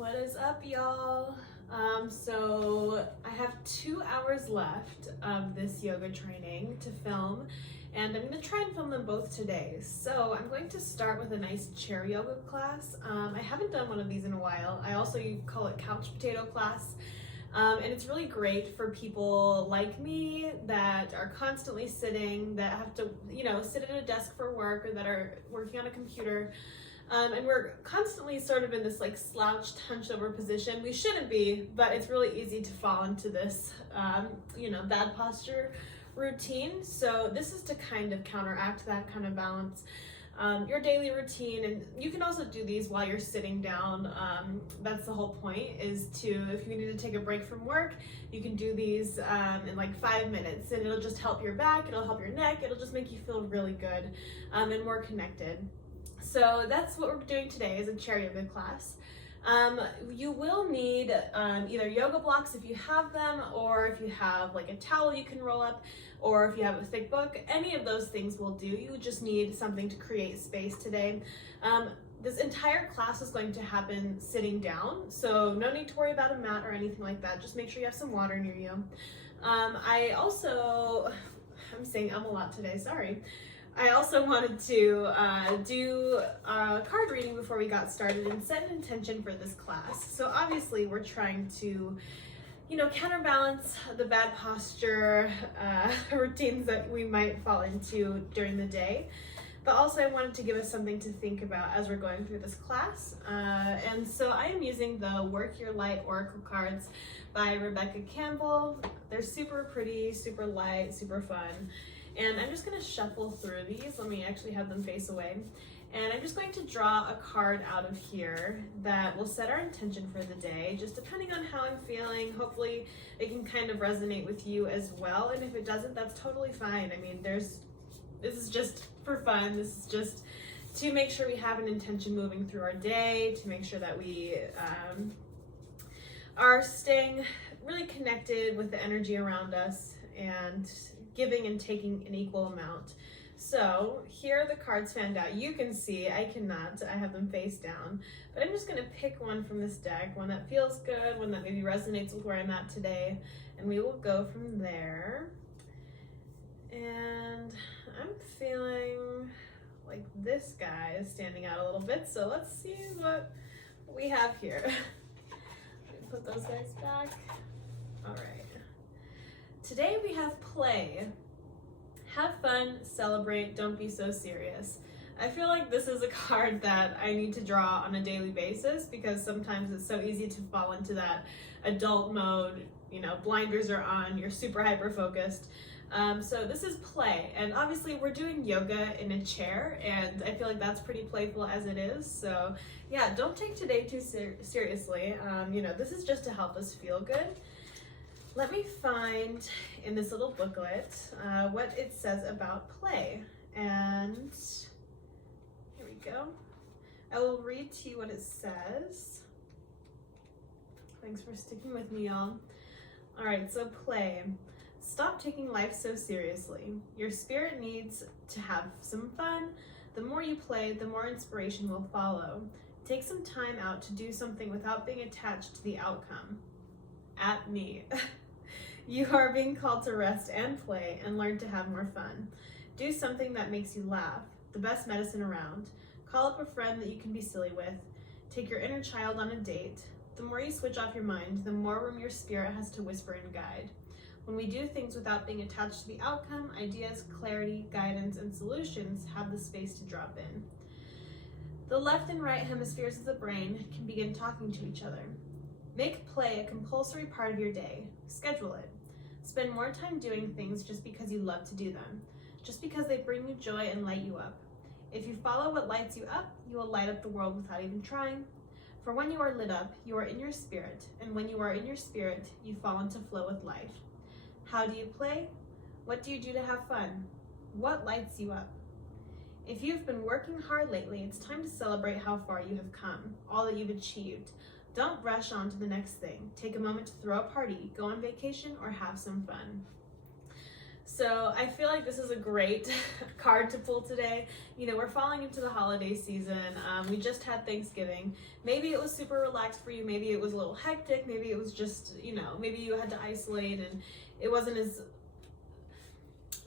What is up, y'all? So I have 2 hours left of this yoga training to film, and I'm going to try and film them both today. So I'm going to start with a nice chair yoga class. I haven't done one of these in a while. You call it couch potato class. And it's really great for people like me that are constantly sitting, that have to, sit at a desk for work, or that are working on a computer. And we're constantly sort of in this like slouched, hunched over position. We shouldn't be, but it's really easy to fall into this, bad posture routine. So this is to kind of counteract that, kind of balance your daily routine. And you can also do these while you're sitting down. That's the whole point, is if you need to take a break from work, you can do these in like 5 minutes, and it'll just help your back, it'll help your neck, it'll just make you feel really good and more connected. So that's what we're doing today, is a chair yoga class. You will need either yoga blocks if you have them, or if you have like a towel you can roll up, or if you have a thick book. Any of those things will do. You just need something to create space today. This entire class is going to happen sitting down, so no need to worry about a mat or anything like that. Just make sure you have some water near you. I'm saying a lot today, sorry. I also wanted to do a card reading before we got started and set an intention for this class. So obviously we're trying to, counterbalance the bad posture routines that we might fall into during the day. But also I wanted to give us something to think about as we're going through this class. And so I am using the Work Your Light Oracle cards by Rebecca Campbell. They're super pretty, super light, super fun. And I'm just going to shuffle through these. Let me actually have them face away. And I'm just going to draw a card out of here that will set our intention for the day, just depending on how I'm feeling. Hopefully it can kind of resonate with you as well. And if it doesn't, that's totally fine. I mean, this is just for fun. This is just to make sure we have an intention moving through our day, to make sure that we are staying really connected with the energy around us and giving and taking an equal amount. So here are the cards fanned out. You can see, I cannot, I have them face down, but I'm just gonna pick one from this deck, one that feels good, one that maybe resonates with where I'm at today, and we will go from there. And I'm feeling like this guy is standing out a little bit, so let's see what we have here. Let me put those guys back. All right. Today we have play. Have fun, celebrate, don't be so serious. I feel like this is a card that I need to draw on a daily basis, because sometimes it's so easy to fall into that adult mode, blinders are on, you're super hyper focused. So this is play, and obviously we're doing yoga in a chair, and I feel like that's pretty playful as it is. So yeah, don't take today too seriously. This is just to help us feel good. Let me find in this little booklet what it says about play. And here we go. I will read to you what it says. Thanks for sticking with me, y'all. All right, so play. Stop taking life so seriously. Your spirit needs to have some fun. The more you play, the more inspiration will follow. Take some time out to do something without being attached to the outcome. At me. You are being called to rest and play and learn to have more fun. Do something that makes you laugh, the best medicine around. Call up a friend that you can be silly with. Take your inner child on a date. The more you switch off your mind, the more room your spirit has to whisper and guide. When we do things without being attached to the outcome, ideas, clarity, guidance, and solutions have the space to drop in. The left and right hemispheres of the brain can begin talking to each other. Make play a compulsory part of your day. Schedule it. Spend more time doing things just because you love to do them, just because they bring you joy and light you up. If you follow what lights you up, you will light up the world without even trying. For when you are lit up, you are in your spirit, and when you are in your spirit, you fall into flow with life. How do you play? What do you do to have fun? What lights you up? If you've been working hard lately, it's time to celebrate how far you have come, all that you've achieved. Don't rush on to the next thing. Take a moment to throw a party, go on vacation, or have some fun. So I feel like this is a great card to pull today. You know, we're falling into the holiday season. We just had Thanksgiving. Maybe it was super relaxed for you. Maybe it was a little hectic. Maybe it was just, you know, maybe you had to isolate and it wasn't as,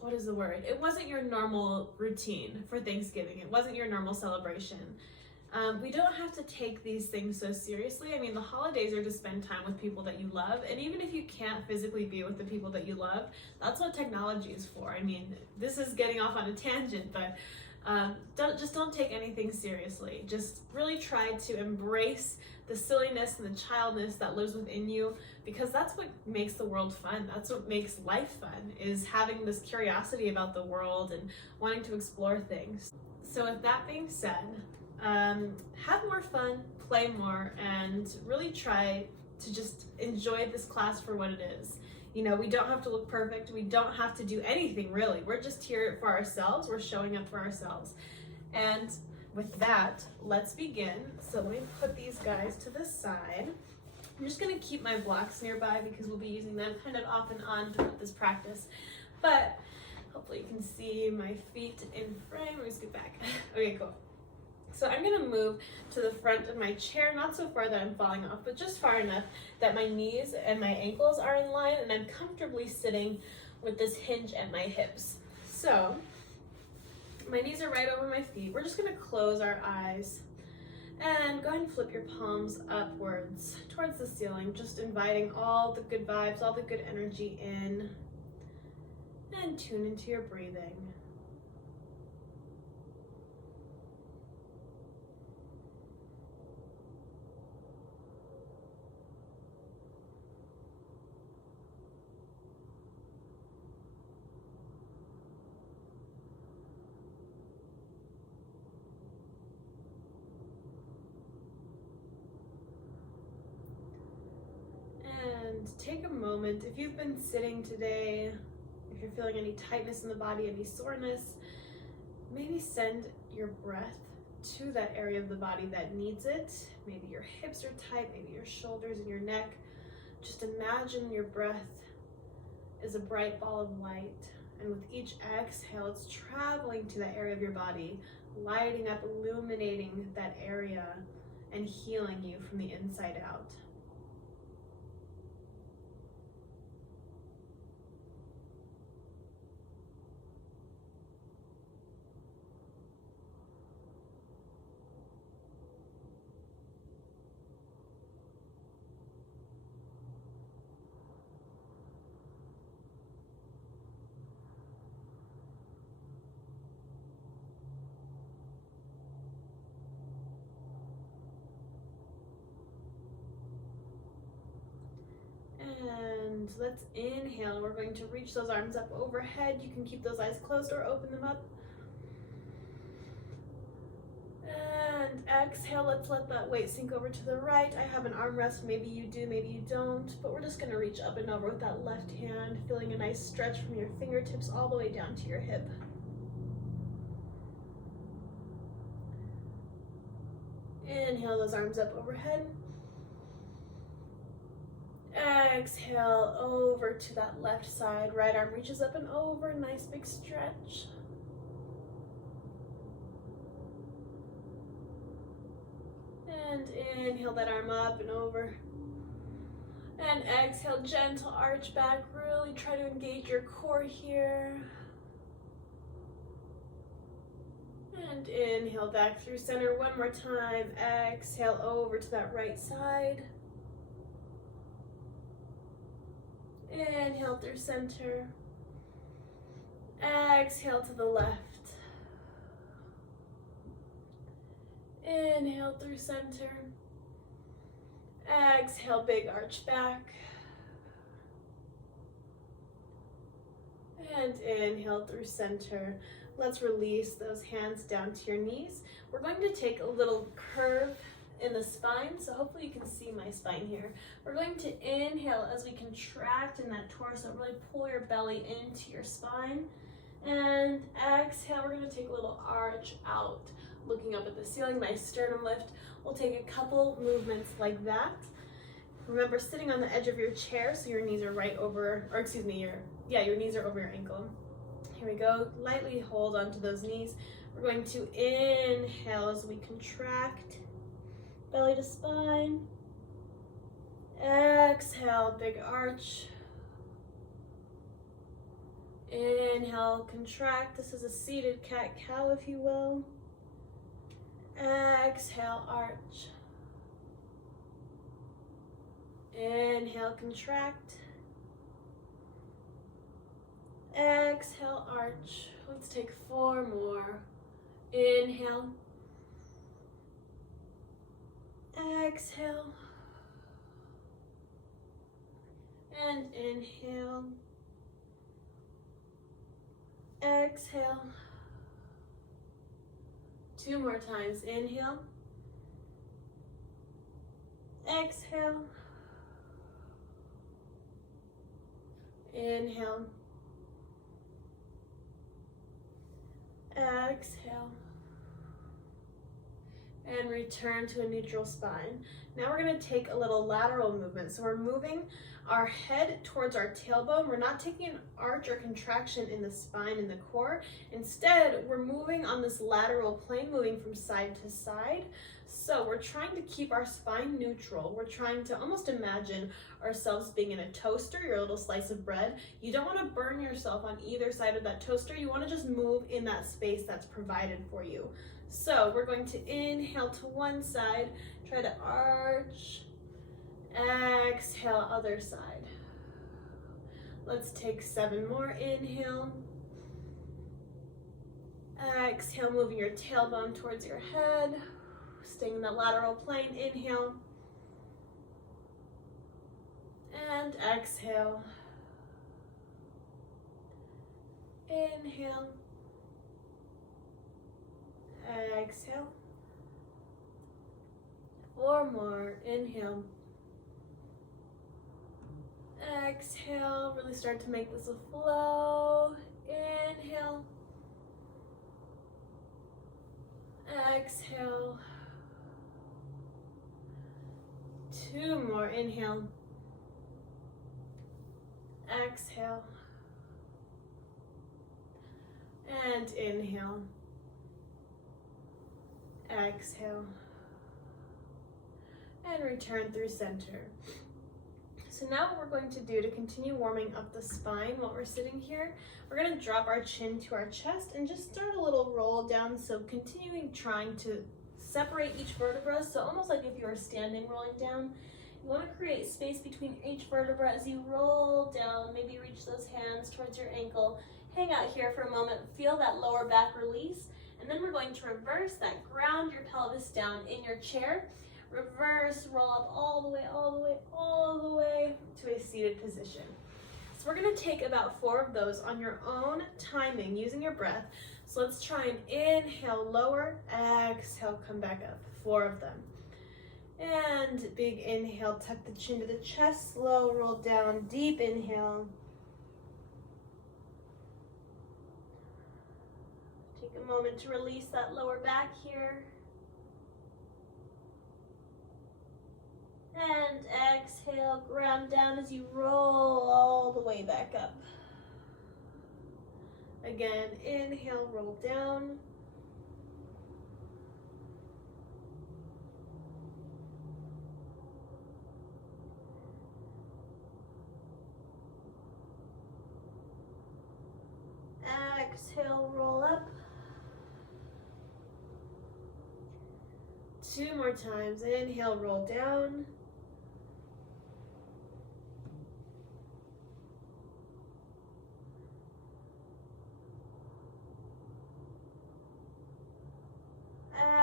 what is the word? It wasn't your normal routine for Thanksgiving. It wasn't your normal celebration. We don't have to take these things so seriously. I mean, the holidays are to spend time with people that you love, and even if you can't physically be with the people that you love, that's what technology is for. I mean, this is getting off on a tangent, but don't take anything seriously. Just really try to embrace the silliness and the childness that lives within you, because that's what makes the world fun. That's what makes life fun, is having this curiosity about the world and wanting to explore things. So with that being said, have more fun, play more, and really try to just enjoy this class for what it is. You know, we don't have to look perfect. We don't have to do anything really. We're just here for ourselves. We're showing up for ourselves. And with that, let's begin. So let me put these guys to the side. I'm just gonna keep my blocks nearby because we'll be using them kind of off and on throughout this practice. But hopefully you can see my feet in frame. Let me scoot back. Okay, cool. So I'm gonna move to the front of my chair, not so far that I'm falling off, but just far enough that my knees and my ankles are in line and I'm comfortably sitting with this hinge at my hips. So my knees are right over my feet. We're just gonna close our eyes and go ahead and flip your palms upwards towards the ceiling, just inviting all the good vibes, all the good energy in, and tune into your breathing. And take a moment, if you've been sitting today, if you're feeling any tightness in the body, any soreness, maybe send your breath to that area of the body that needs it. Maybe your hips are tight, maybe your shoulders and your neck. Just imagine your breath is a bright ball of light, and with each exhale, it's traveling to that area of your body, lighting up, illuminating that area, and healing you from the inside out. And let's inhale. We're going to reach those arms up overhead. You can keep those eyes closed or open them up. And exhale, let's let that weight sink over to the right. I have an armrest, maybe you do, maybe you don't, but we're just gonna reach up and over with that left hand, feeling a nice stretch from your fingertips all the way down to your hip. Inhale those arms up overhead. Exhale over to that left side. Right arm reaches up and over. Nice big stretch. And inhale that arm up and over. And exhale, gentle arch back. Really try to engage your core here. And inhale back through center one more time. Exhale over to that right side. Inhale through center. Exhale to the left. Inhale through center. Exhale, big arch back. And inhale through center. Let's release those hands down to your knees. We're going to take a little curve in the spine, so hopefully you can see my spine here. We're going to inhale as we contract in that torso, really pull your belly into your spine. And exhale, we're going to take a little arch out, looking up at the ceiling, nice sternum lift. We'll take a couple movements like that. Remember, sitting on the edge of your chair so your knees are right over, or excuse me, your knees are over your ankle. Here we go. Lightly hold onto those knees. We're going to inhale as we contract, belly to spine. Exhale, big arch. Inhale, contract. This is a seated cat-cow, if you will. Exhale, arch. Inhale, contract. Exhale, arch. Let's take 4 more. Inhale. Exhale. And inhale. Exhale. 2 more times. Inhale. Exhale. Inhale. Exhale. And return to a neutral spine. Now we're going to take a little lateral movement. So we're moving our head towards our tailbone. We're not taking an arch or contraction in the spine and the core. Instead, we're moving on this lateral plane, moving from side to side. So we're trying to keep our spine neutral. We're trying to almost imagine ourselves being in a toaster, your little slice of bread. You don't want to burn yourself on either side of that toaster. You want to just move in that space that's provided for you. So we're going to inhale to one side, try to arch, exhale, other side. Let's take 7 more. Inhale. Exhale, moving your tailbone towards your head. Staying in that lateral plane. Inhale. And exhale. Inhale. Exhale. 4 more. Inhale. Exhale. Really start to make this a flow. Inhale. Exhale. 2 more. Inhale. Exhale. And inhale. Exhale. And return through center. So now what we're going to do to continue warming up the spine while we're sitting here, we're going to drop our chin to our chest and just start a little roll down. So continuing trying to separate each vertebra. So almost like if you were standing rolling down, you want to create space between each vertebra as you roll down. Maybe reach those hands towards your ankle. Hang out here for a moment. Feel that lower back release. And then we're going to reverse that. Ground your pelvis down in your chair. Reverse, roll up all the way, all the way, all the way to a seated position. So we're going to take about 4 of those on your own timing, using your breath. So let's try and inhale, lower, exhale, come back up. 4 of them. And big inhale, tuck the chin to the chest, slow roll down, deep inhale. Take a moment to release that lower back here. And exhale, ground down as you roll all the way back up. Again, inhale, roll down. Exhale, roll up. 2 more times. Inhale, roll down.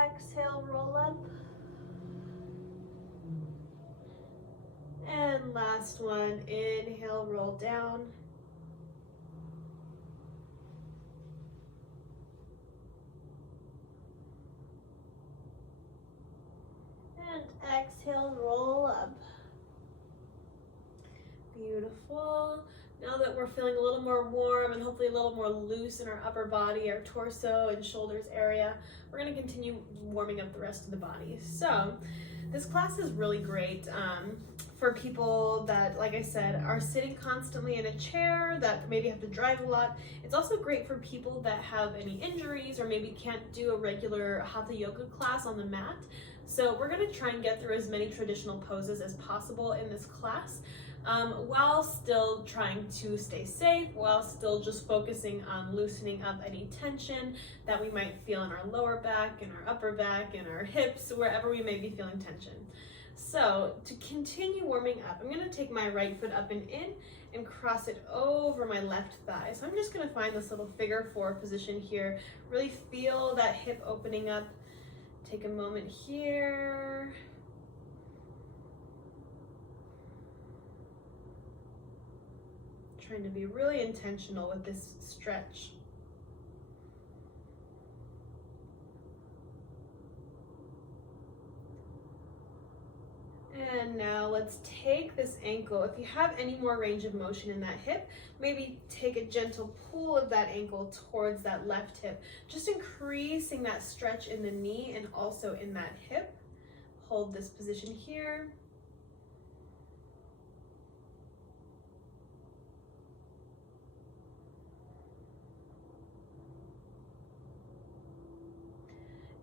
Exhale, roll up. And last one. Inhale, roll down. And exhale, roll up. Beautiful. Now that we're feeling a little more warm and hopefully a little more loose in our upper body, our torso and shoulders area, we're going to continue warming up the rest of the body. So this class is really great for people that, like I said, are sitting constantly in a chair, that maybe have to drive a lot. It's also great for people that have any injuries or maybe can't do a regular Hatha yoga class on the mat. So we're gonna try and get through as many traditional poses as possible in this class, while still trying to stay safe, while still just focusing on loosening up any tension that we might feel in our lower back, in our upper back, in our hips, wherever we may be feeling tension. So to continue warming up, I'm gonna take my right foot up and in and cross it over my left thigh. So I'm just gonna find this little figure 4 position here, really feel that hip opening up. Take a moment here. Trying to be really intentional with this stretch. And now let's take this ankle. If you have any more range of motion in that hip, maybe take a gentle pull of that ankle towards that left hip, just increasing that stretch in the knee and also in that hip. Hold this position here.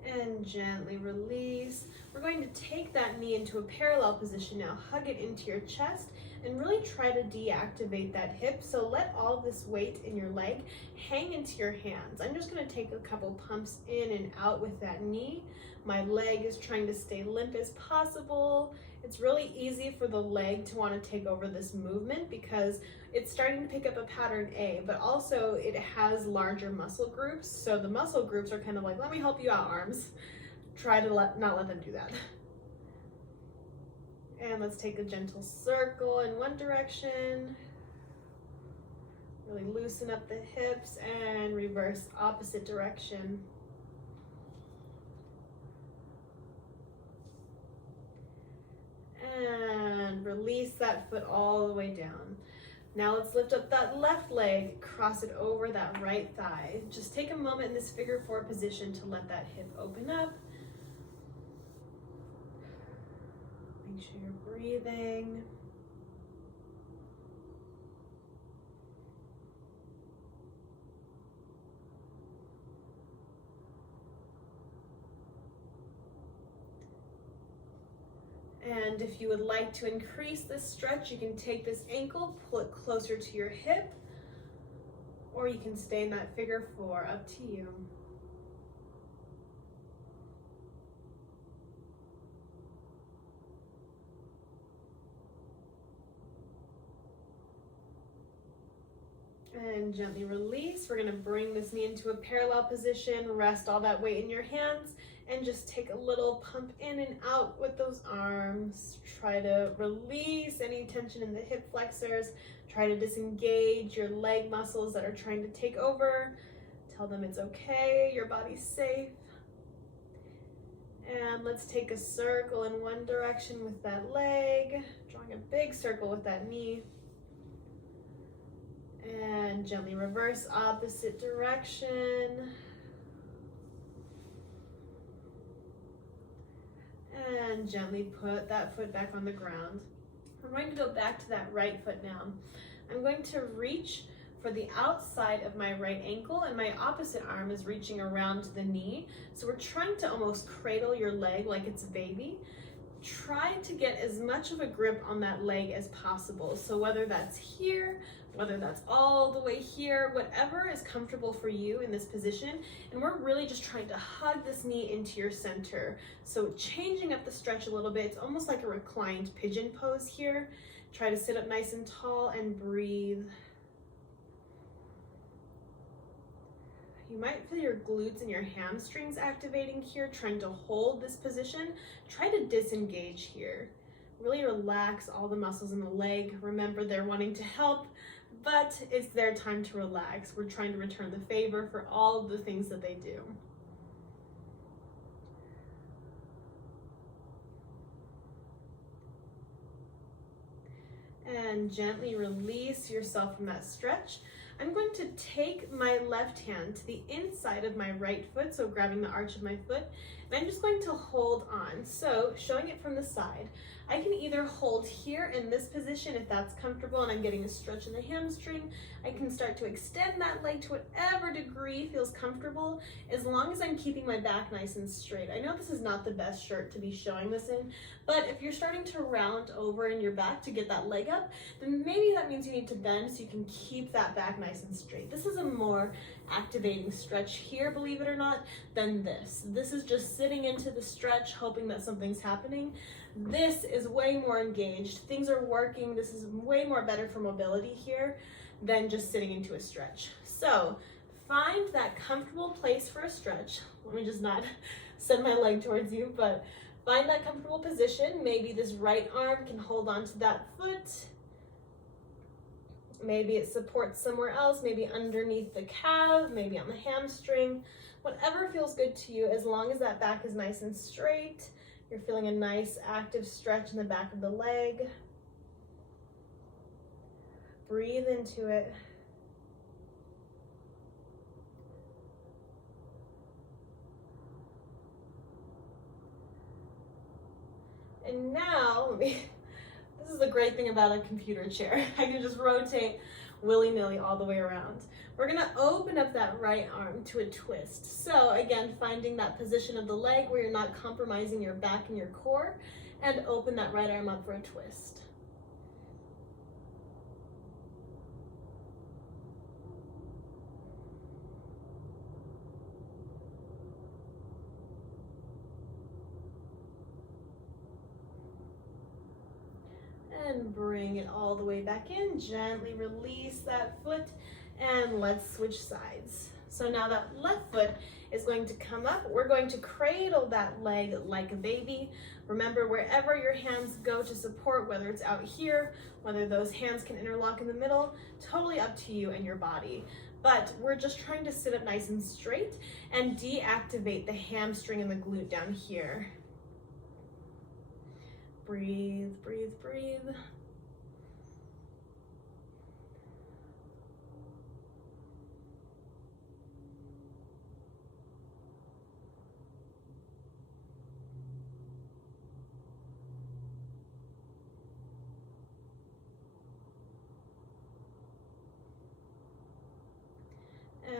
And gently release. We're going to take that knee into a parallel position now. Hug it into your chest and really try to deactivate that hip. So let all this weight in your leg hang into your hands. I'm just going to take a couple pumps in and out with that knee. My leg is trying to stay limp as possible. It's really easy for the leg to want to take over this movement because it's starting to pick up a pattern A, but also it has larger muscle groups. So the muscle groups are kind of like, let me help you out, arms. Try to not let them do that. And let's take a gentle circle in one direction. Really loosen up the hips and reverse opposite direction. And release that foot all the way down. Now let's lift up that left leg, cross it over that right thigh. Just take a moment in this figure 4 position to let that hip open up. Make sure you're breathing. And if you would like to increase this stretch, you can take this ankle, pull it closer to your hip, or you can stay in that figure 4, up to you. And gently release. We're gonna bring this knee into a parallel position, rest all that weight in your hands, and just take a little pump in and out with those arms. Try to release any tension in the hip flexors. Try to disengage your leg muscles that are trying to take over. Tell them it's okay, your body's safe. And let's take a circle in one direction with that leg, drawing a big circle with that knee. And gently reverse opposite direction. And gently put that foot back on the ground. We're going to go back to that right foot now. I'm going to reach for the outside of my right ankle and my opposite arm is reaching around the knee. So we're trying to almost cradle your leg like it's a baby. Try to get as much of a grip on that leg as possible. So whether that's here, whether that's all the way here, whatever is comfortable for you in this position. And we're really just trying to hug this knee into your center. So changing up the stretch a little bit, it's almost like a reclined pigeon pose here. Try to sit up nice and tall and breathe. You might feel your glutes and your hamstrings activating here, trying to hold this position. Try to disengage here. Really relax all the muscles in the leg. Remember, they're wanting to help, but it's their time to relax. We're trying to return the favor for all of the things that they do. And gently release yourself from that stretch. I'm going to take my left hand to the inside of my right foot, so grabbing the arch of my foot, And I'm just going to hold on. So showing it from the side, I can either hold here in this position if that's comfortable and I'm getting a stretch in the hamstring. I can start to extend that leg to whatever degree feels comfortable, as long as I'm keeping my back nice and straight. I know this is not the best shirt to be showing this in, but if you're starting to round over in your back to get that leg up, then maybe that means you need to bend so you can keep that back nice and straight. This is a more activating stretch here, believe it or not, than this. This is just sitting into the stretch, hoping that something's happening. This is way more engaged. Things are working. This is way more better for mobility here than just sitting into a stretch. So find that comfortable place for a stretch. Let me just not send my leg towards you, but find that comfortable position. Maybe this right arm can hold on to that foot. Maybe it supports somewhere else, maybe underneath the calf, maybe on the hamstring. Whatever feels good to you, as long as that back is nice and straight. You're feeling a nice active stretch in the back of the leg. Breathe into it. And now, this is the great thing about a computer chair. I can just rotate willy-nilly all the way around. We're gonna open up that right arm to a twist. So again, finding that position of the leg where you're not compromising your back and your core, and open that right arm up for a twist. And bring it all the way back in. Gently release that foot, and let's switch sides. So now that left foot is going to come up. We're going to cradle that leg like a baby. Remember, wherever your hands go to support, whether it's out here, whether those hands can interlock in the middle, totally up to you and your body. But we're just trying to sit up nice and straight and deactivate the hamstring and the glute down here. Breathe, breathe, breathe.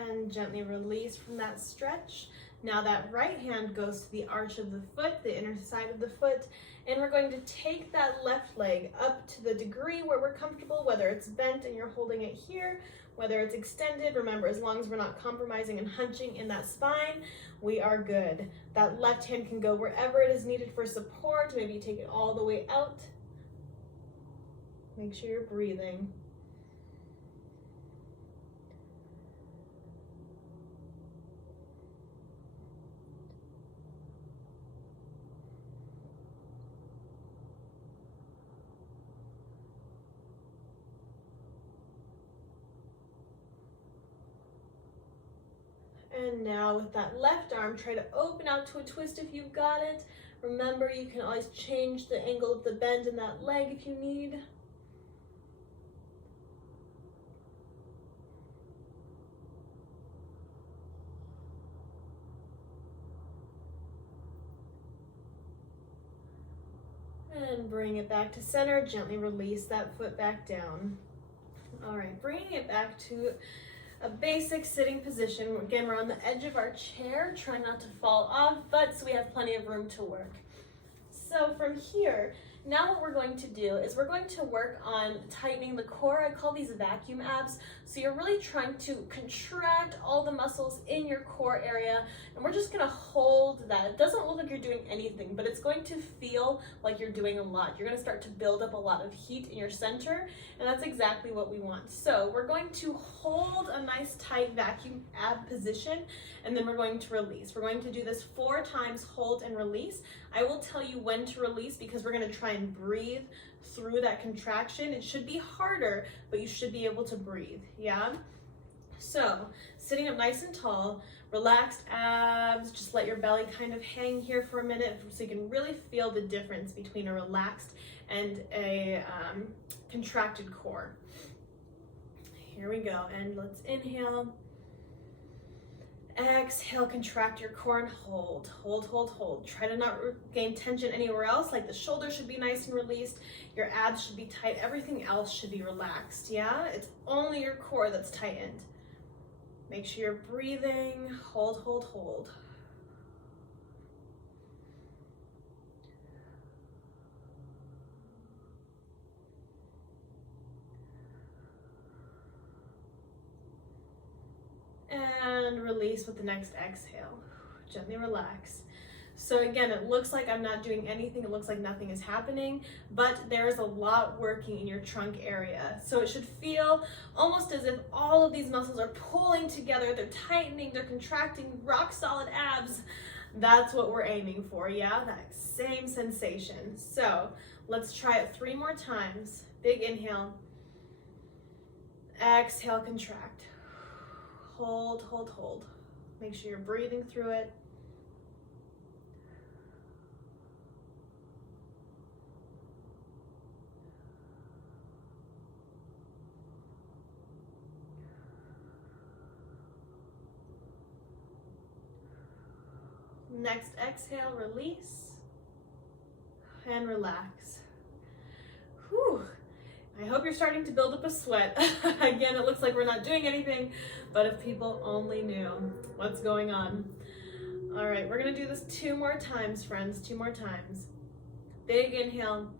And gently release from that stretch. Now that right hand goes to the arch of the foot, the inner side of the foot, and we're going to take that left leg up to the degree where we're comfortable, whether it's bent and you're holding it here, whether it's extended. Remember, as long as we're not compromising and hunching in that spine, we are good. That left hand can go wherever it is needed for support. Maybe you take it all the way out. Make sure you're breathing. And now with that left arm, try to open out to a twist if you've got it. Remember, you can always change the angle of the bend in that leg if you need. And bring it back to center. Gently release that foot back down. All right, bringing it back to a basic sitting position. Again, we're on the edge of our chair. Try not to fall off, but so we have plenty of room to work. So from here, now what we're going to do is we're going to work on tightening the core. I call these vacuum abs. So you're really trying to contract all the muscles in your core area, and we're just gonna hold that. It doesn't look like you're doing anything, but it's going to feel like you're doing a lot. You're gonna start to build up a lot of heat in your center, and that's exactly what we want. So we're going to hold a nice tight vacuum ab position, and then we're going to release. We're going to do this 4 times, hold and release. I will tell you when to release because we're gonna try and breathe through that contraction. It should be harder, but you should be able to breathe, yeah? So, sitting up nice and tall, relaxed abs, just let your belly kind of hang here for a minute so you can really feel the difference between a relaxed and a contracted core. Here we go, and let's inhale. Exhale, contract your core and hold, hold, hold, hold. Try to not gain tension anywhere else, like the shoulders should be nice and released, your abs should be tight, everything else should be relaxed, yeah? It's only your core that's tightened. Make sure you're breathing, hold, hold, hold. And release with the next exhale. Gently relax. So again, it looks like I'm not doing anything. It looks like nothing is happening, but there's a lot working in your trunk area. So it should feel almost as if all of these muscles are pulling together. They're tightening, they're contracting, rock solid abs. That's what we're aiming for, yeah? That same sensation. So let's try it 3 more times. Big inhale. Exhale, contract. Hold, hold, hold. Make sure you're breathing through it. Next exhale, release and relax. Whew. I hope you're starting to build up a sweat. Again, it looks like we're not doing anything, but if people only knew what's going on. All right, we're gonna do this 2 more times, friends, 2 more times. Big inhale.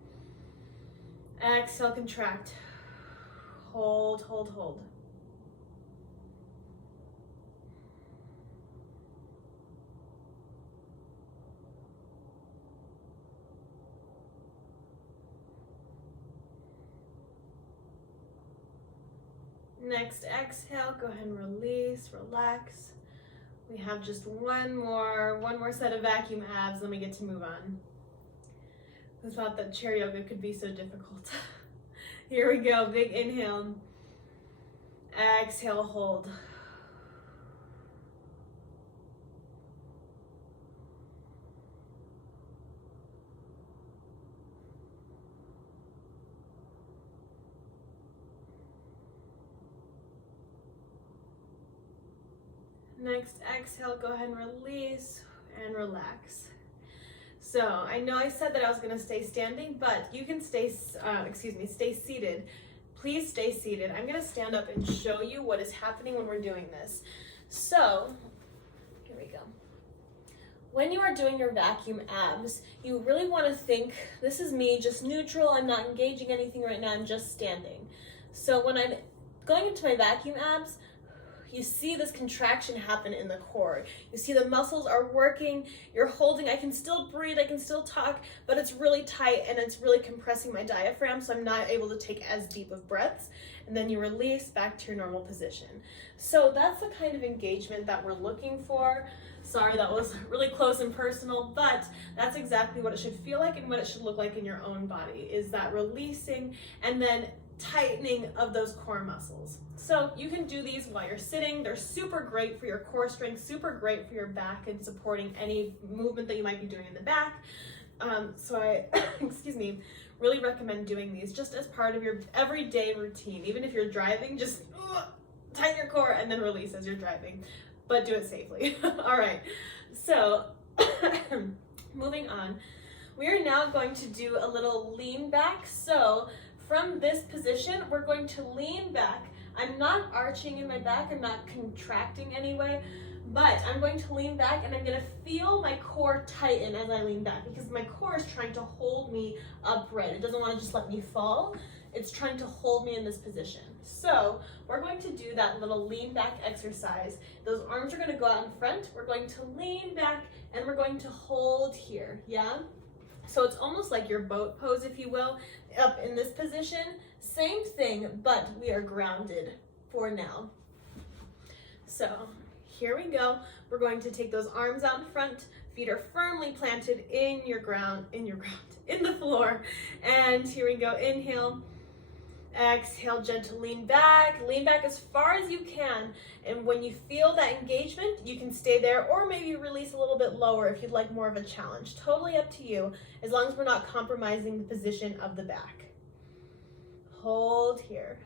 Exhale, contract. Hold, hold, hold. Next exhale, go ahead and release, relax. We have just one more set of vacuum abs, then we get to move on. I thought that chair yoga could be so difficult. Here we go, big inhale. Exhale, hold. Next exhale, go ahead and release and relax. So I know I said that I was going to stay standing, but you can stay seated. Please stay seated. I'm going to stand up and show you what is happening when we're doing this. So here we go. When you are doing your vacuum abs, you really want to think, this is me, just neutral. I'm not engaging anything right now. I'm just standing. So when I'm going into my vacuum abs, you see this contraction happen in the core. You see the muscles are working, you're holding, I can still breathe, I can still talk, but it's really tight and it's really compressing my diaphragm, so I'm not able to take as deep of breaths. And then you release back to your normal position. So that's the kind of engagement that we're looking for. Sorry, that was really close and personal, but that's exactly what it should feel like and what it should look like in your own body, is that releasing and then tightening of those core muscles. So you can do these while you're sitting. They're super great for your core strength, super great for your back and supporting any movement that you might be doing in the back. So I, really recommend doing these just as part of your everyday routine. Even if you're driving, just tighten your core and then release as you're driving, but do it safely. All right, so moving on. We are now going to do a little lean back. So from this position, we're going to lean back. I'm not arching in my back, I'm not contracting anyway, but I'm going to lean back and I'm gonna feel my core tighten as I lean back, because my core is trying to hold me upright. It doesn't wanna just let me fall. It's trying to hold me in this position. So we're going to do that little lean back exercise. Those arms are gonna go out in front. We're going to lean back and we're going to hold here, yeah? So it's almost like your boat pose, if you will, up in this position. Same thing, but we are grounded for now. So here we go. We're going to take those arms out in front. Feet are firmly planted in the floor. And here we go. Inhale, exhale, gentle lean back as far as you can. And when you feel that engagement, you can stay there, or maybe release a little bit lower if you'd like more of a challenge. Totally up to you, as long as we're not compromising the position of the back. Hold here. .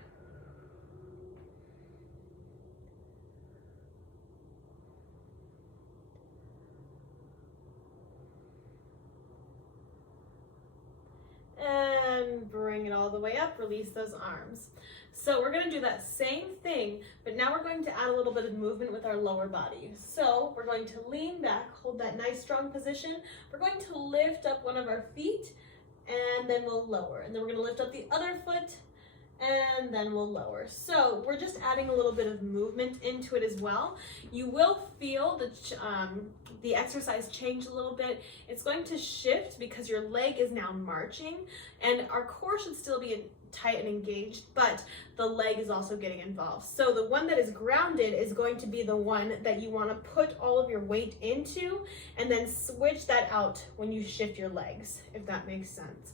and bring it all the way up, release those arms. So we're gonna do that same thing, but now we're going to add a little bit of movement with our lower body. So we're going to lean back, hold that nice strong position. We're going to lift up one of our feet, and then we'll lower. And then we're gonna lift up the other foot, and then we'll lower. So we're just adding a little bit of movement into it as well. You will feel the exercise change a little bit. It's going to shift because your leg is now marching, and our core should still be tight and engaged, but the leg is also getting involved. So the one that is grounded is going to be the one that you want to put all of your weight into, and then switch that out when you shift your legs, if that makes sense.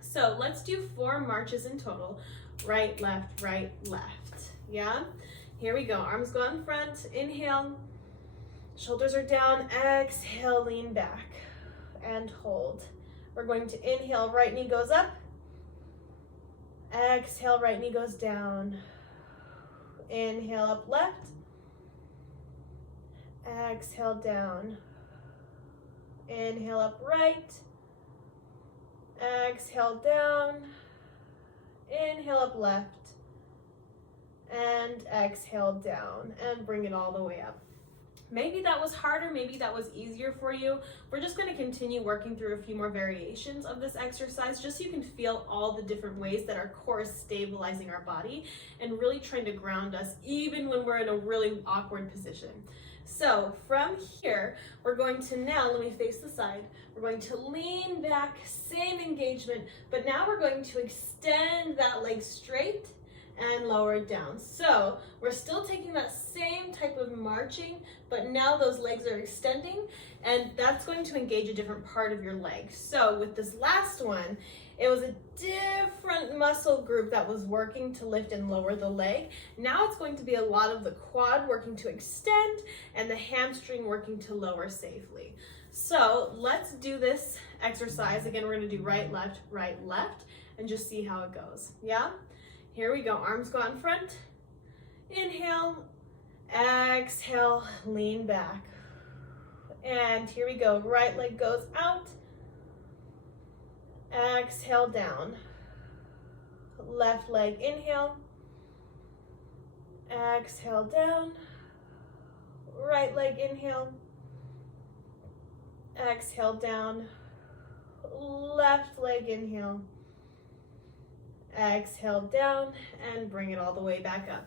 So let's do 4 marches in total. Right, left, yeah? Here we go, arms go out in front, inhale, shoulders are down, exhale, lean back, and hold. We're going to inhale, right knee goes up, exhale, right knee goes down, inhale, up left, exhale, down, inhale, up right, exhale, down, inhale, up left, and exhale, down, and bring it all the way up. Maybe that was harder, maybe that was easier for you. We're just going to continue working through a few more variations of this exercise just so you can feel all the different ways that our core is stabilizing our body and really trying to ground us even when we're in a really awkward position. So from here, we're going to now, let me face the side, we're going to lean back, same engagement, but now we're going to extend that leg straight and lower it down. So we're still taking that same type of marching, but now those legs are extending, and that's going to engage a different part of your leg. So with this last one, it was a different muscle group that was working to lift and lower the leg. Now it's going to be a lot of the quad working to extend and the hamstring working to lower safely. So let's do this exercise. Again, we're gonna do right, left, and just see how it goes, yeah? Here we go, arms go out in front. Inhale, exhale, lean back. And here we go, right leg goes out. Exhale, down. Left leg, inhale. Exhale, down. Right leg, inhale. Exhale, down. Left leg, inhale. Exhale, down, and bring it all the way back up.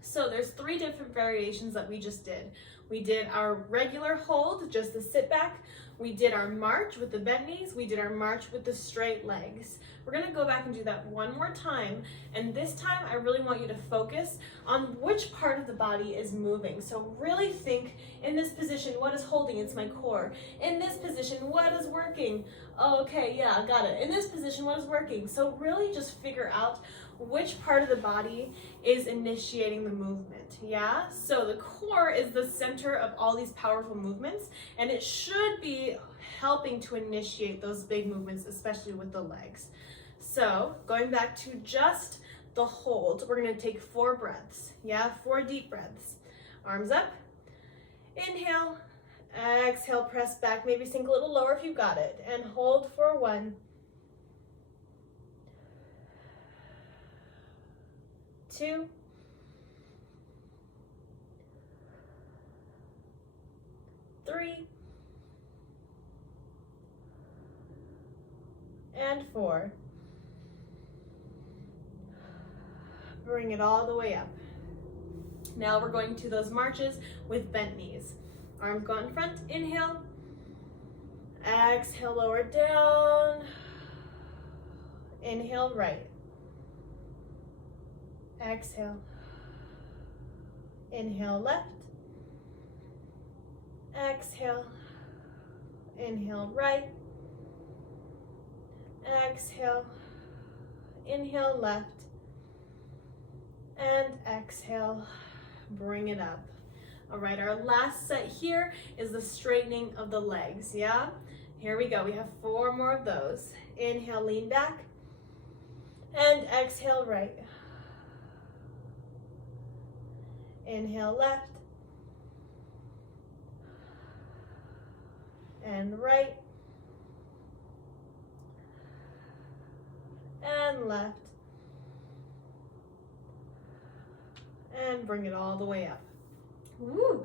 So there's 3 different variations that we just did. We did our regular hold, just the sit back. We did our march with the bent knees. We did our march with the straight legs. We're gonna go back and do that one more time. And this time, I really want you to focus on which part of the body is moving. So really think, in this position, what is holding? It's my core. In this position, what is working? Oh, okay, yeah, got it. In this position, what is working? So really just figure out which part of the body is initiating the movement, yeah? So the core is the center of all these powerful movements, and it should be helping to initiate those big movements, especially with the legs. So going back to just the hold, we're gonna take 4 breaths, yeah? 4 deep breaths. Arms up, inhale, exhale, press back, maybe sink a little lower if you got it, and hold for 1, 2, 3, and 4. Bring it all the way up. Now we're going to those marches with bent knees. Arms go in front, inhale. Exhale, lower down. Inhale, right. Exhale. Inhale, left. Exhale. Inhale, right. Exhale. Inhale, left. And exhale. Bring it up. All right, our last set here is the straightening of the legs, yeah? Here we go, we have 4 more of those. Inhale, lean back. And exhale, right. Inhale, left. And right. and left. And bring it all the way up. Woo!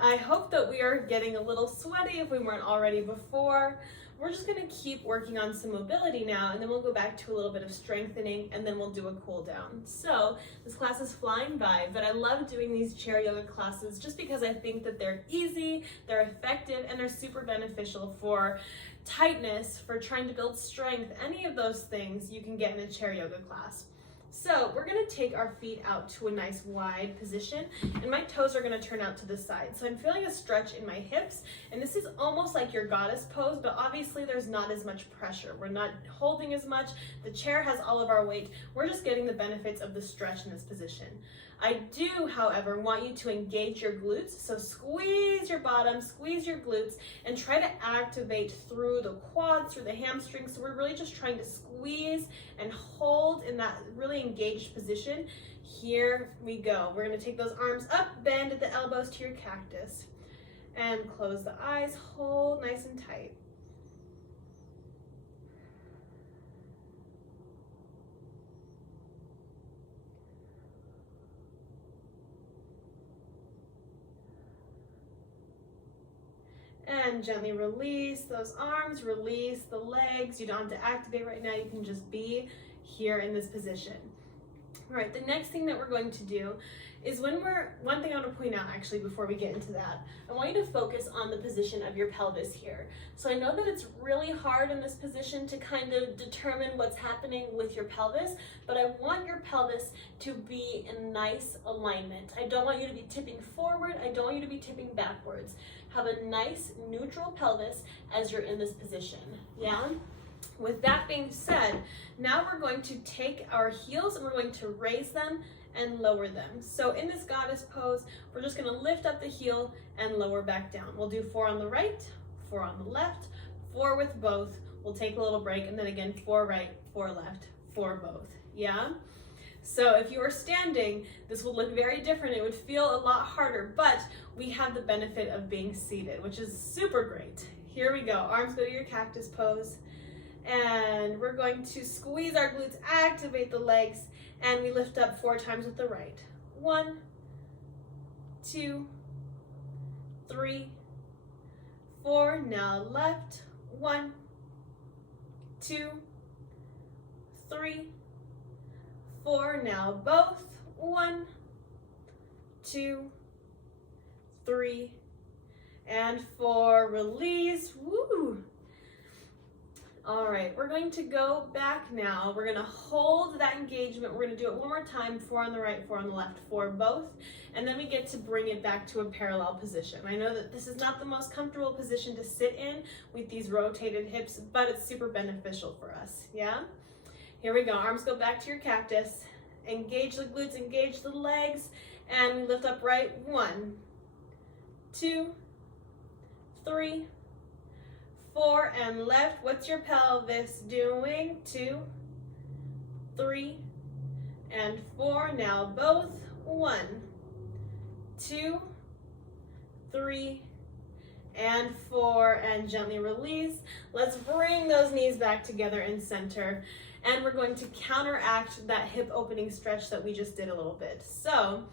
I hope that we are getting a little sweaty if we weren't already before. We're just gonna keep working on some mobility now, and then we'll go back to a little bit of strengthening, and then we'll do a cool down. So this class is flying by, but I love doing these chair yoga classes just because I think that they're easy, they're effective, and they're super beneficial for tightness, for trying to build strength. Any of those things you can get in a chair yoga class. So we're gonna take our feet out to a nice wide position, and my toes are gonna turn out to the side. So I'm feeling a stretch in my hips, and this is almost like your goddess pose, but obviously there's not as much pressure. We're not holding as much. The chair has all of our weight. We're just getting the benefits of the stretch in this position. I do, however, want you to engage your glutes. So squeeze your bottom, squeeze your glutes, and try to activate through the quads, through the hamstrings. So we're really just trying to squeeze and hold in that really engaged position. Here we go. We're gonna take those arms up, bend at the elbows to your cactus, and close the eyes, hold nice and tight. And gently release those arms, release the legs. You don't have to activate right now. You can just be here in this position. All right, the next thing that we're going to do is one thing I want to point out actually before we get into that, I want you to focus on the position of your pelvis here. So I know that it's really hard in this position to kind of determine what's happening with your pelvis, but I want your pelvis to be in nice alignment. I don't want you to be tipping forward. I don't want you to be tipping backwards. Have a nice neutral pelvis as you're in this position, yeah? With that being said, now we're going to take our heels and we're going to raise them and lower them. So in this goddess pose, we're just gonna lift up the heel and lower back down. We'll do 4 on the right, 4 on the left, 4 with both. We'll take a little break, and then again, 4 right, 4 left, 4 both, yeah? So if you are standing, this will look very different. It would feel a lot harder, but we have the benefit of being seated, which is super great. Here we go. Arms go to your cactus pose. And we're going to squeeze our glutes, activate the legs, and we lift up 4 times with the right. 1, 2, 3, 4. Now left. 1, 2, 3, 4. Now both. 1, 2, 3, and 4. Release. Woo! All right, we're going to go back now. We're gonna hold that engagement. We're gonna do it one more time, 4 on the right, 4 on the left, 4 both, and then we get to bring it back to a parallel position. I know that this is not the most comfortable position to sit in with these rotated hips, but it's super beneficial for us, yeah? Here we go, arms go back to your cactus. Engage the glutes, engage the legs, and we lift up right. 1, 2, 3, 4, and left. What's your pelvis doing? 2, 3, and 4. Now both. 1, 2, 3, and 4, and gently release. Let's bring those knees back together in center, and we're going to counteract that hip opening stretch that we just did a little bit. So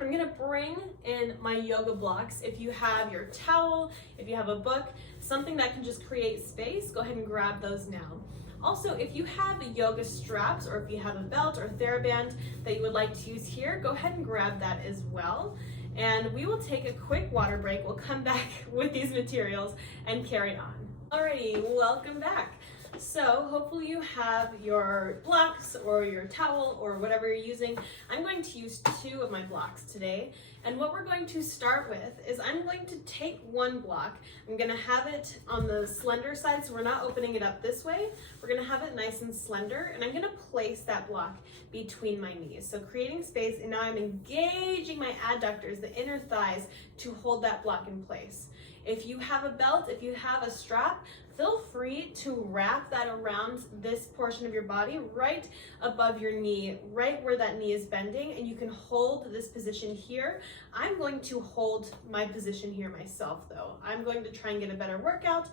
I'm gonna bring in my yoga blocks. If you have your towel, if you have a book, something that can just create space, go ahead and grab those now. Also, if you have yoga straps, or if you have a belt or TheraBand that you would like to use here, go ahead and grab that as well. And we will take a quick water break. We'll come back with these materials and carry on. Alrighty, welcome back. So hopefully you have your blocks or your towel or whatever you're using. I'm going to use 2 of my blocks today. And what we're going to start with is I'm going to take one block. I'm going to have it on the slender side, so we're not opening it up this way. We're going to have it nice and slender, and I'm going to place that block between my knees. So creating space, and now I'm engaging my adductors, the inner thighs, to hold that block in place. If you have a belt, if you have a strap, feel free to wrap that around this portion of your body, right above your knee, right where that knee is bending, and you can hold this position here. I'm going to hold my position here myself though. I'm going to try and get a better workout,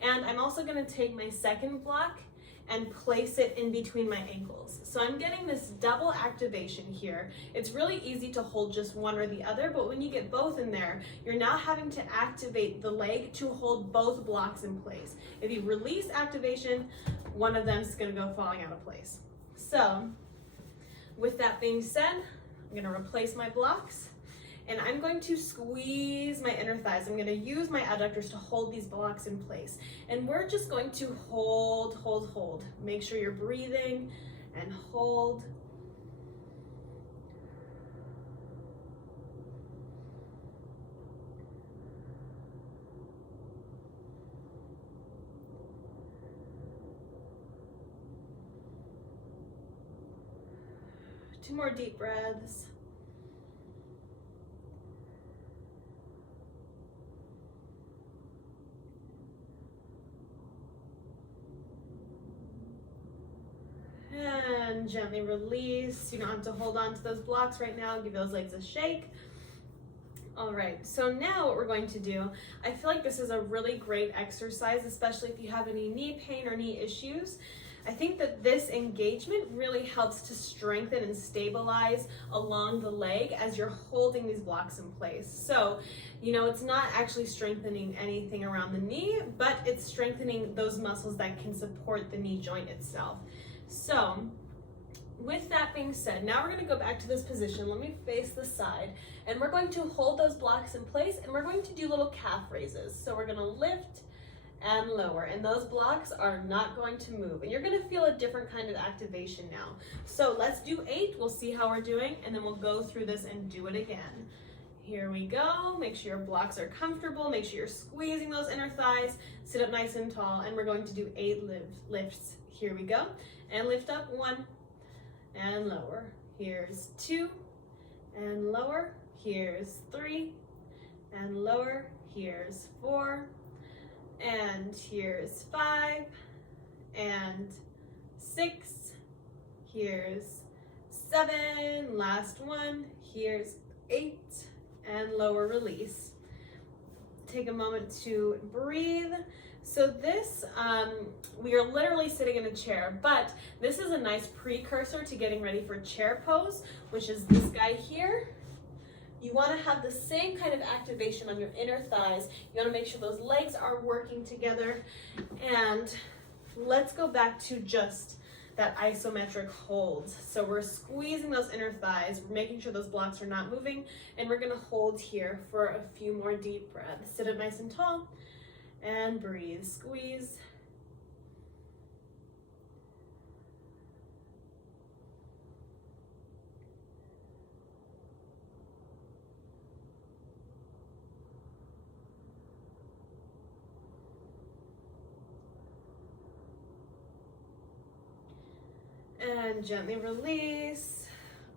and I'm also going to take my second block and place it in between my ankles. So I'm getting this double activation here. It's really easy to hold just one or the other, but when you get both in there, you're now having to activate the leg to hold both blocks in place. If you release activation, one of them is going to go falling out of place. So with that being said, I'm going to replace my blocks. And I'm going to squeeze my inner thighs. I'm going to use my adductors to hold these blocks in place. And we're just going to hold, hold, hold. Make sure you're breathing and hold. Two more deep breaths. And gently release. You don't have to hold on to those blocks right now. Give those legs a shake. All right, so now what we're going to do, I feel like this is a really great exercise, especially if you have any knee pain or knee issues. I think that this engagement really helps to strengthen and stabilize along the leg as you're holding these blocks in place. So, you know, it's not actually strengthening anything around the knee, but it's strengthening those muscles that can support the knee joint itself. So, with that being said, now we're going to go back to this position. Let me face the side, and we're going to hold those blocks in place, and we're going to do little calf raises. So we're going to lift and lower, and those blocks are not going to move, and you're going to feel a different kind of activation now. So let's do 8. We'll see how we're doing, and then we'll go through this and do it again. Here we go. Make sure your blocks are comfortable. Make sure you're squeezing those inner thighs. Sit up nice and tall, and we're going to do 8 lifts. Here we go. And lift up 1 and lower. Here's 2 and lower. Here's 3 and lower. Here's 4 and here's 5 and 6. Here's 7. Last one. Here's 8 and lower. Release. Take a moment to breathe. So this, we are literally sitting in a chair, but this is a nice precursor to getting ready for chair pose, which is this guy here. You want to have the same kind of activation on your inner thighs. You want to make sure those legs are working together. And let's go back to just that isometric hold. So we're squeezing those inner thighs, we're making sure those blocks are not moving, and we're going to hold here for a few more deep breaths. Sit up nice and tall. And breathe, squeeze. And gently release.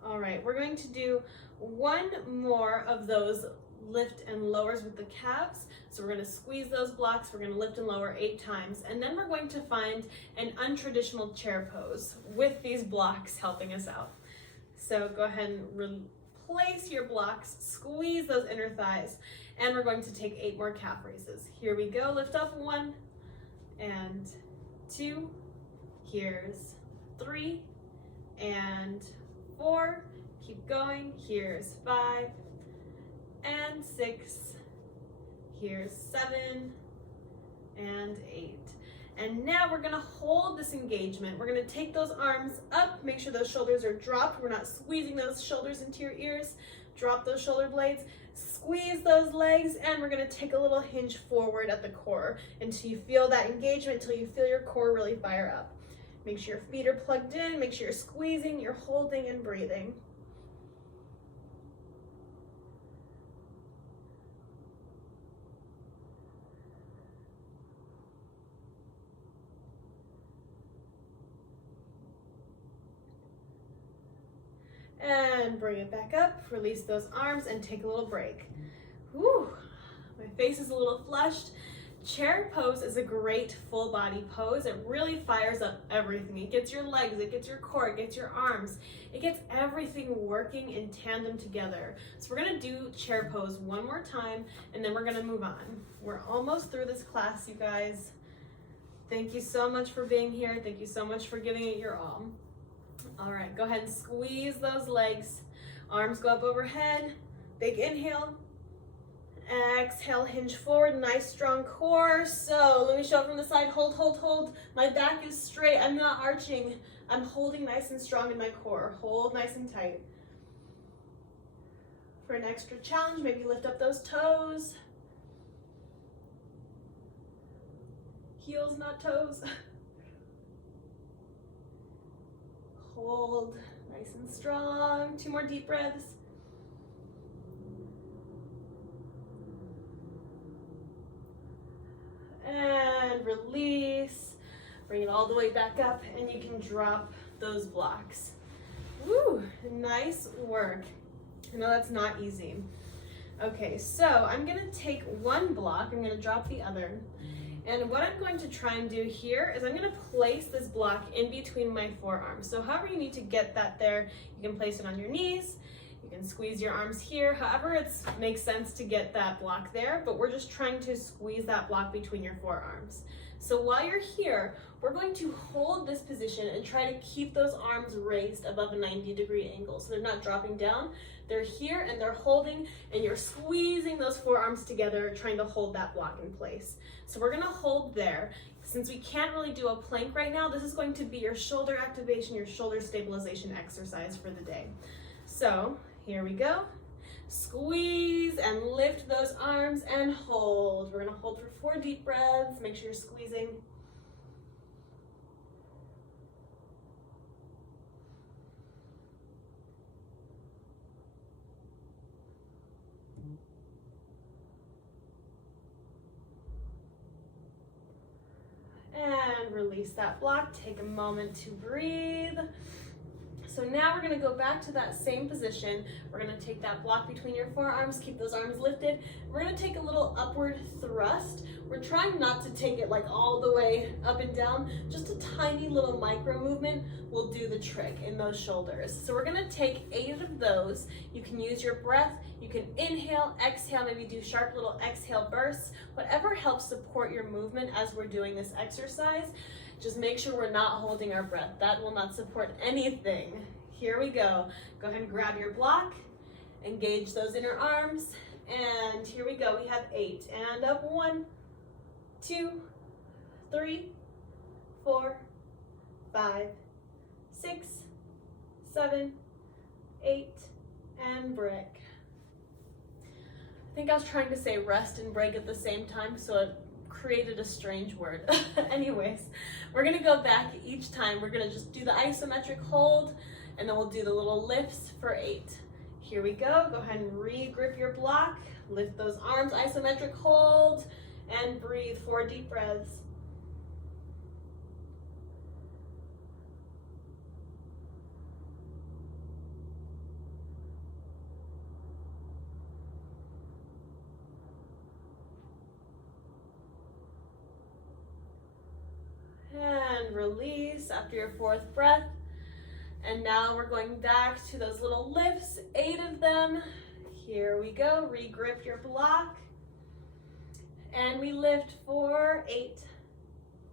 All right, we're going to do one more of those lift and lowers with the calves. So we're going to squeeze those blocks, we're going to lift and lower 8 times, and then we're going to find an untraditional chair pose with these blocks helping us out. So go ahead and replace your blocks, squeeze those inner thighs, and we're going to take 8 more calf raises. Here we go. Lift up 1 and 2. Here's 3 and 4. Keep going. Here's 5 and 6. Here's 7 and 8. And now we're gonna hold this engagement. We're gonna take those arms up, make sure those shoulders are dropped. We're not squeezing those shoulders into your ears. Drop those shoulder blades, squeeze those legs, and we're gonna take a little hinge forward at the core until you feel that engagement, until you feel your core really fire up. Make sure your feet are plugged in, make sure you're squeezing, you're holding and breathing. And bring it back up, release those arms, and take a little break. Whew, my face is a little flushed. Chair pose is a great full body pose. It really fires up everything. It gets your legs, it gets your core, it gets your arms. It gets everything working in tandem together. So we're gonna do chair pose one more time, and then we're gonna move on. We're almost through this class, you guys. Thank you so much for being here. Thank you so much for giving it your all. All right, go ahead and squeeze those legs. Arms go up overhead. Big inhale. Exhale, hinge forward, nice strong core. So let me show it from the side. Hold, hold, hold. My back is straight. I'm not arching. I'm holding nice and strong in my core. Hold nice and tight. For an extra challenge, maybe lift up those toes. Heels, not toes. Hold nice and strong. 2 more deep breaths. And release. Bring it all the way back up, and you can drop those blocks. Woo, nice work. I know that's not easy. Okay, so I'm gonna take one block, I'm gonna drop the other. And what I'm going to try and do here is I'm gonna place this block in between my forearms. So however you need to get that there, you can place it on your knees, you can squeeze your arms here, however it makes sense to get that block there, but we're just trying to squeeze that block between your forearms. So while you're here, we're going to hold this position and try to keep those arms raised above a 90-degree angle. So they're not dropping down, they're here and they're holding, and you're squeezing those forearms together, trying to hold that block in place. So we're gonna hold there. Since we can't really do a plank right now, this is going to be your shoulder activation, your shoulder stabilization exercise for the day. So here we go. Squeeze and lift those arms and hold. We're gonna hold for 4 deep breaths. Make sure you're squeezing. And release that block. Take a moment to breathe. So now we're gonna go back to that same position. We're gonna take that block between your forearms, keep those arms lifted. We're gonna take a little upward thrust. We're trying not to take it like all the way up and down. Just a tiny little micro movement will do the trick in those shoulders. So we're gonna take 8 of those. You can use your breath. You can inhale, exhale, maybe do sharp little exhale bursts. Whatever helps support your movement as we're doing this exercise. Just make sure we're not holding our breath. That will not support anything. Here we go. Go ahead and grab your block, engage those inner arms, and here we go. We have 8. And up 1, 2, 3, 4, 5, 6, 7, 8, and break. I think I was trying to say rest and break at the same time, so it created a strange word. Anyways, we're gonna go back each time. We're gonna just do the isometric hold, and then we'll do the little lifts for 8. Here we go. Go ahead and re-grip your block. Lift those arms, isometric hold, and breathe. 4 deep breaths. And release after your 4th breath. And now we're going back to those little lifts, 8 of them. Here we go. Re-grip your block. And we lift for 8,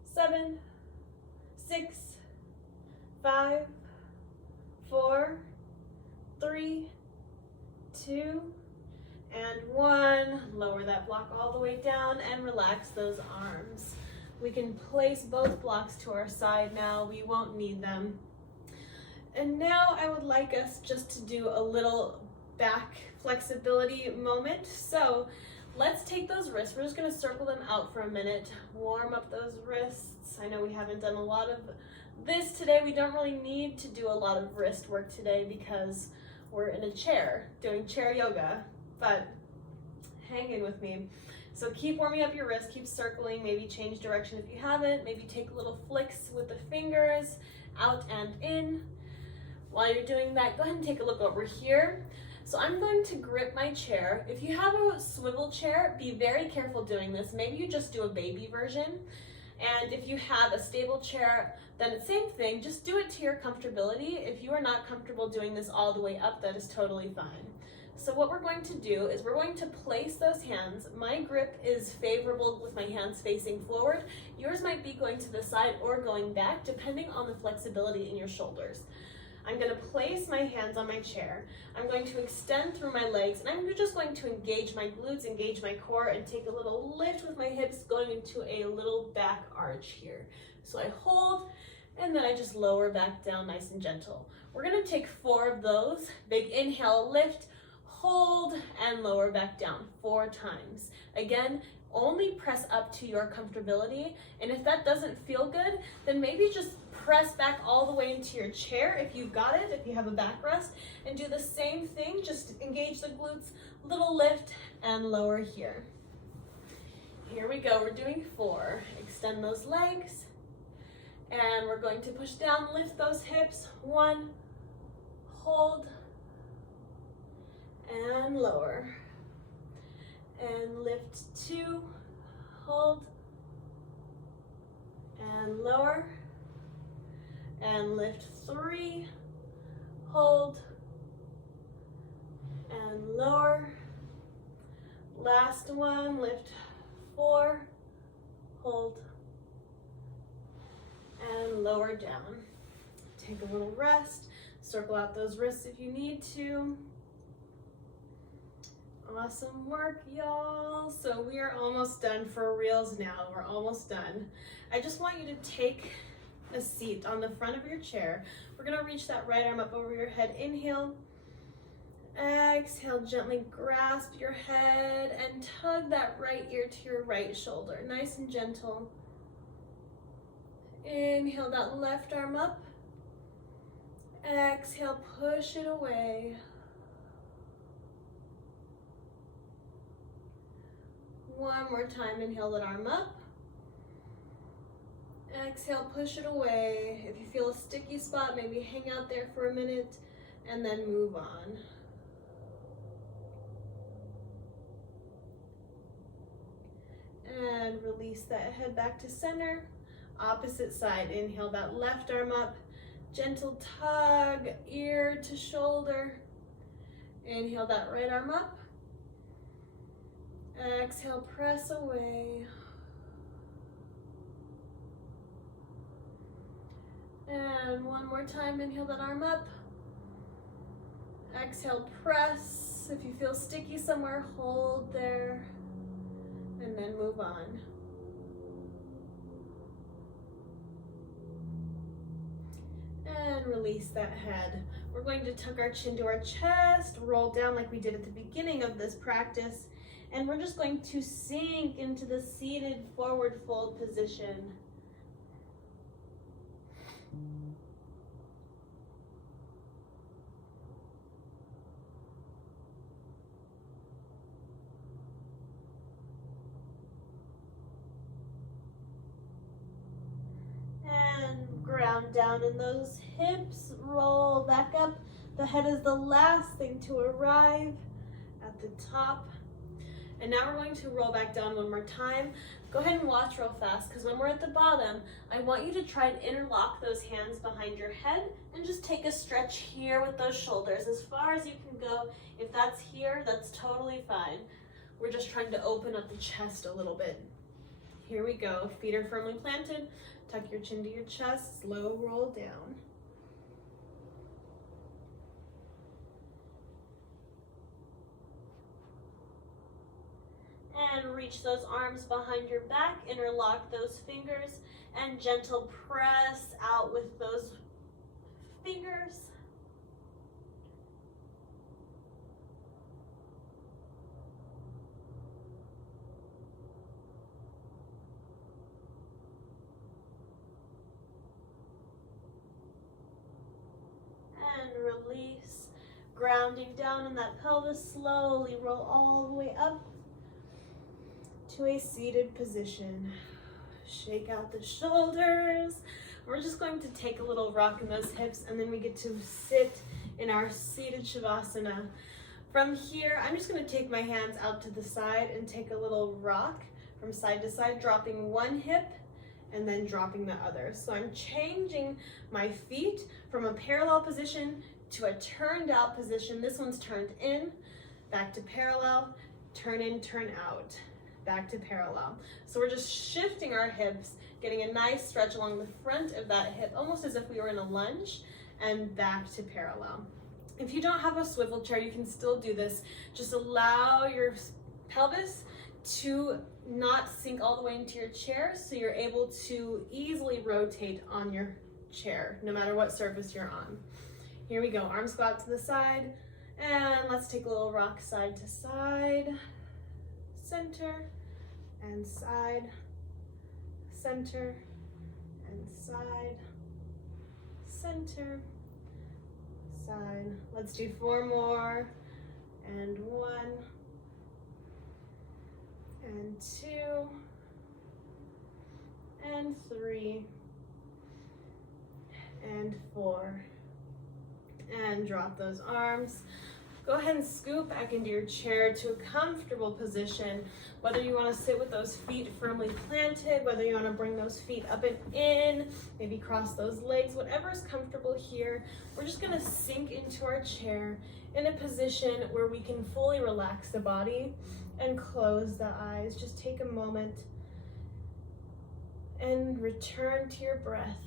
7, 6, 5, 4, 3, 2, and 1. Lower that block all the way down and relax those arms. We can place both blocks to our side now. We won't need them. And now I would like us just to do a little back flexibility moment. So let's take those wrists. We're just gonna circle them out for a minute, warm up those wrists. I know we haven't done a lot of this today. We don't really need to do a lot of wrist work today because we're in a chair doing chair yoga, but hang in with me. So keep warming up your wrist, keep circling, maybe change direction if you haven't, maybe take little flicks with the fingers, out and in. While you're doing that, go ahead and take a look over here. So I'm going to grip my chair. If you have a swivel chair, be very careful doing this. Maybe you just do a baby version. And if you have a stable chair, then it's same thing, just do it to your comfortability. If you are not comfortable doing this all the way up, that is totally fine. So what we're going to do is we're going to place those hands. My grip is favorable with my hands facing forward. Yours might be going to the side or going back, depending on the flexibility in your shoulders. I'm going to place my hands on my chair. I'm going to extend through my legs, and I'm just going to engage my glutes, engage my core, and take a little lift with my hips, going into a little back arch here. So I hold, and then I just lower back down nice and gentle. We're going to take 4 of those. Big inhale, lift, hold, and lower back down 4 times. Again, only press up to your comfortability, and if that doesn't feel good, then maybe just press back all the way into your chair if you've got it, if you have a backrest, and do the same thing. Just engage the glutes, little lift, and lower here. Here we go, we're doing 4. Extend those legs, and we're going to push down, lift those hips. 1, hold, and lower, and lift 2, hold, and lower, and lift 3, hold, and lower. Last one, lift 4, hold, and lower down. Take a little rest, circle out those wrists if you need to. Awesome work, y'all. So we are almost done for reals now. We're almost done. I just want you to take a seat on the front of your chair. We're gonna reach that right arm up over your head. Inhale. Exhale, gently grasp your head and tug that right ear to your right shoulder. Nice and gentle. Inhale that left arm up. Exhale, push it away. One more time, inhale that arm up. Exhale, push it away. If you feel a sticky spot, maybe hang out there for a minute and then move on. And release that head back to center. Opposite side, inhale that left arm up. Gentle tug, ear to shoulder. Inhale that right arm up. Exhale, press away. And one more time, inhale that arm up. Exhale, press. If you feel sticky somewhere, hold there. And then move on. And release that head. We're going to tuck our chin to our chest, roll down like we did at the beginning of this practice, and we're just going to sink into the seated forward fold position. Ground down in those hips, roll back up. The head is the last thing to arrive at the top. And now we're going to roll back down one more time. Go ahead and watch real fast, because when we're at the bottom, I want you to try and interlock those hands behind your head and just take a stretch here with those shoulders as far as you can go. If that's here, that's totally fine. We're just trying to open up the chest a little bit. Here we go. Feet are firmly planted. Tuck your chin to your chest, slow roll down. And reach those arms behind your back, interlock those fingers, and gentle press out with those fingers. And release, grounding down in that pelvis, slowly roll all the way up to a seated position. Shake out the shoulders. We're just going to take a little rock in those hips, and then we get to sit in our seated Shavasana. From here, I'm just going to take my hands out to the side and take a little rock from side to side, dropping one hip and then dropping the other. So I'm changing my feet from a parallel position to a turned out position. This one's turned in. back to parallel, turn in, turn out, back to parallel. So we're just shifting our hips, getting a nice stretch along the front of that hip, almost as if we were in a lunge, and back to parallel. If you don't have a swivel chair, you can still do this. Just allow your pelvis to not sink all the way into your chair, so you're able to easily rotate on your chair, no matter what surface you're on. Here we go, arm squat to the side, and let's take a little rock side to side, center, and side, center, and side, center, side. Let's do 4 more, and 1, and 2, and 3, and 4, and drop those arms. Go ahead and scoop back into your chair to a comfortable position, whether you want to sit with those feet firmly planted, whether you want to bring those feet up and in, maybe cross those legs, whatever is comfortable here. We're just going to sink into our chair in a position where we can fully relax the body and close the eyes. Just take a moment and return to your breath.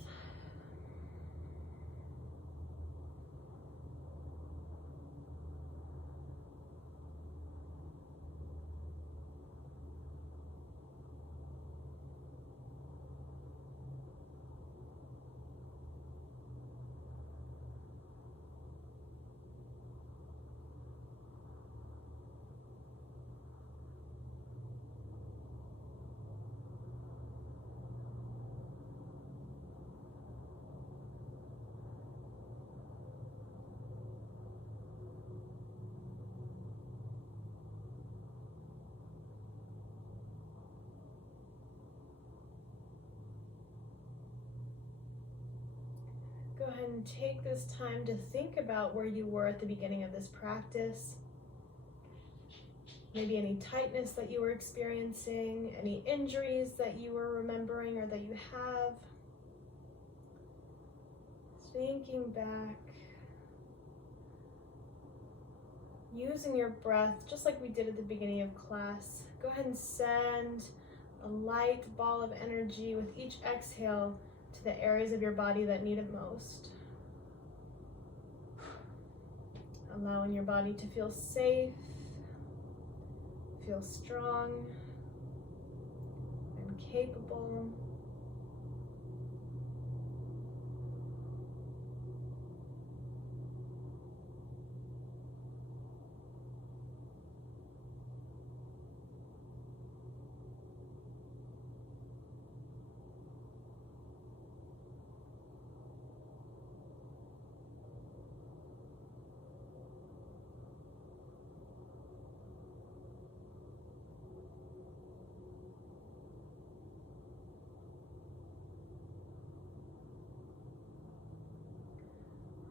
Go ahead and take this time to think about where you were at the beginning of this practice. Maybe any tightness that you were experiencing, any injuries that you were remembering or that you have. Thinking back. Using your breath, just like we did at the beginning of class. Go ahead and send a light ball of energy with each exhale to the areas of your body that need it most. Allowing your body to feel safe, feel strong and capable.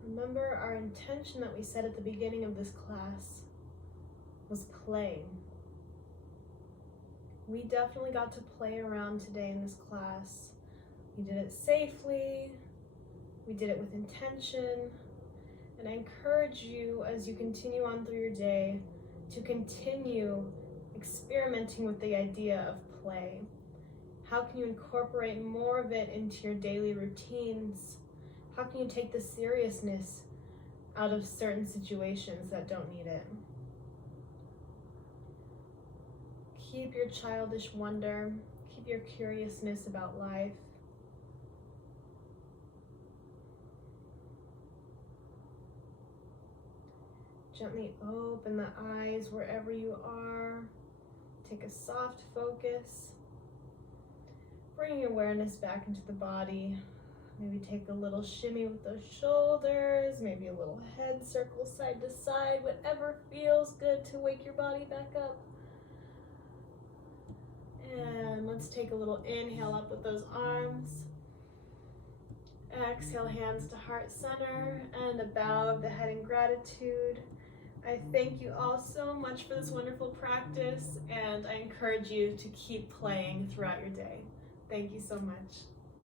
Remember, our intention that we set at the beginning of this class was play. We definitely got to play around today in this class. We did it safely, we did it with intention, and I encourage you as you continue on through your day to continue experimenting with the idea of play. How can you incorporate more of it into your daily routines? How can you take the seriousness out of certain situations that don't need it? Keep your childish wonder, keep your curiousness about life. Gently open the eyes wherever you are. Take a soft focus. Bring your awareness back into the body. Maybe take a little shimmy with those shoulders, maybe a little head circle side to side, whatever feels good to wake your body back up. And let's take a little inhale up with those arms. Exhale, hands to heart center, and a bow of the head in gratitude. I thank you all so much for this wonderful practice, and I encourage you to keep playing throughout your day. Thank you so much.